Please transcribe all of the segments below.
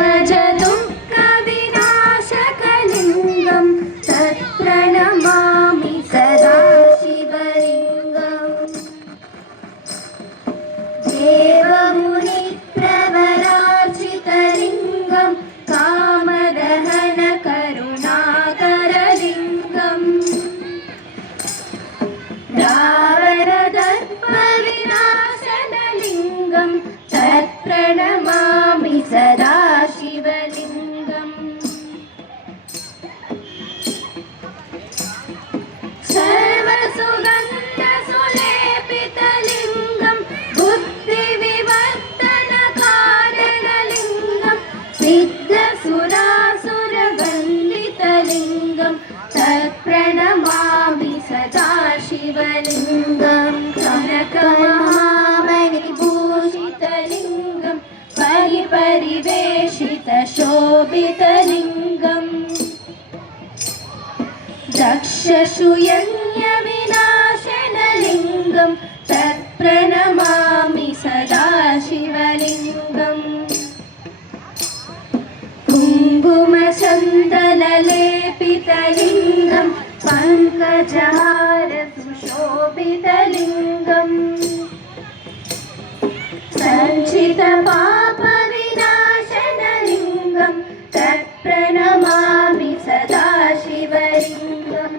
जमजदुःखविनाशकलिङ्गं तत्प्रणमामि सदा शिवलिङ्गम् देवमुनिप्रवरार्चितलिङ्गं कामदहनकरुणाकरलिङ्गम् रावणदर्पविनाशनलिङ्गं तत्प्रणमामि सदा शिवलिङ्गम् सर्वसुगन्धसुलेपितलिङ्गं बुद्धिविवर्तनकारणलिङ्गं सिद्धसुरासुरवन्दितलिङ्गं तत्प्रणमामि सदा शिवलिङ्गं कनकमहामणिभूषितलिङ्गं परिपरिवेशितशोभितलिङ्गम् दक्षशूयन्यविनाशनलिङ्गं तत्प्रणमामि सदा शिवलिङ्गम् कुङ्कुमचन्दनलेपितलिङ्गं पङ्कजहारसुशोभितलिङ्गम् सञ्चितपापविनाशनलिङ्गं तत्प्रणमामि सदा शिवलिङ्गम्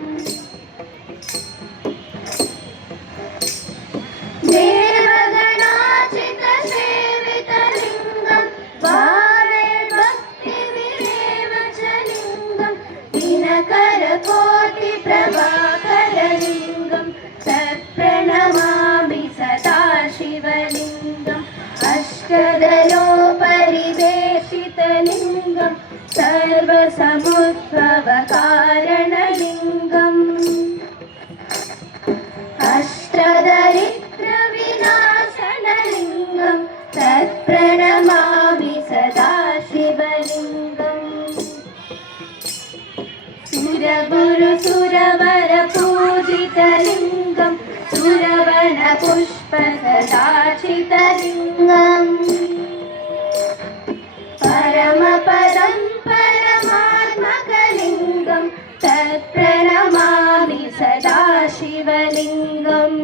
देवगणाचितसेवितलिङ्गं भावेर्भक्तिविरेवचलिङ्गं दिनकरकोटिप्रभाकरलिङ्गं तत्प्रणमामि सदा शिवलिङ्गम् अष्टदलोपरिवेशितलिङ्गं सर्वसमुद्भवकारणलिङ्गम् अष्टदरिद्रविनाशनलिङ्गं तत्प्रणमामि सदा शिवलिङ्गम् सुरगुरुसुरवरपूजितलिङ्गं सुरवनपुष्पसदाचितलिङ्गम् परमपदं परमात्मकलिङ्गं तत्प्रणमामि सदा शिवलिङ्गम्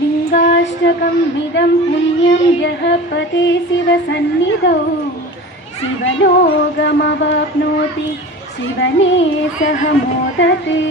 लिङ्गाष्टकमिदं पुण्यं यः पते शिवसन्निधौ शिवलोकमवाप्नोति शिवने सह मोदते।